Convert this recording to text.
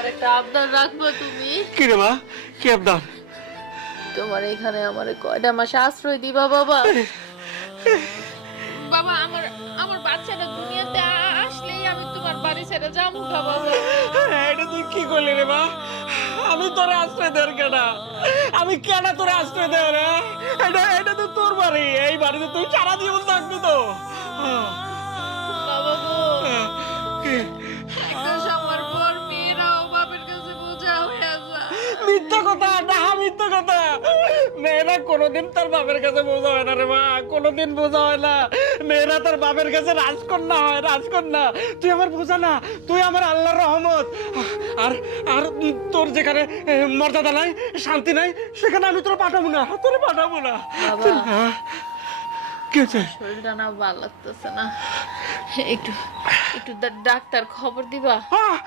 আমার একটা আবদার রাখবো তুমি? কি রে মা, কি আবদার? তোমার এখানে আমার কয়টা মাস আশ্রয় দিবা বাবা? বাবা, আমার আমার বাচ্চাটা দুনিয়াতে আসলেই আমি তোমার বাড়ি ছেড়ে যাবো না বাবা। এটা তুই কি করলি রে মা? আমি তোরে আশ্রয় দেওয়ার কেনা, আমি কেন তোরে আশ্রয় দেওয়ার? এটা এটা তো তোর বাড়ি, এই বাড়িতে তুই সারা জীবন থাকবি তো। বাবা গো, কি? একটা সময় পর মেয়েরাও বাপের কাছে বোঝা হয়ে যায়। মিথ্যা কথা না, মিথ্যা কথা। মেয়েরা কোনোদিন তার বাপের কাছে বোঝা হয় না রে মা, কোনোদিন বোঝা হয় না। মেয়েরা তার বাপের কাছে রাজকন্যা হয়, রাজকন্যা। তুই আমার বোঝা না, তুই আমার আল্লাহর রহমত। আর আর তোর যেখানে মর্যাদা নাই, শান্তি নাই, সেখানে আমি তোর পাঠাবো না, তোর পাঠাবো না। বাবা, কি হয়েছে? শরীরটা না ভালো লাগতেছে না, একটু একটু ডাক্তার খবর দিবা?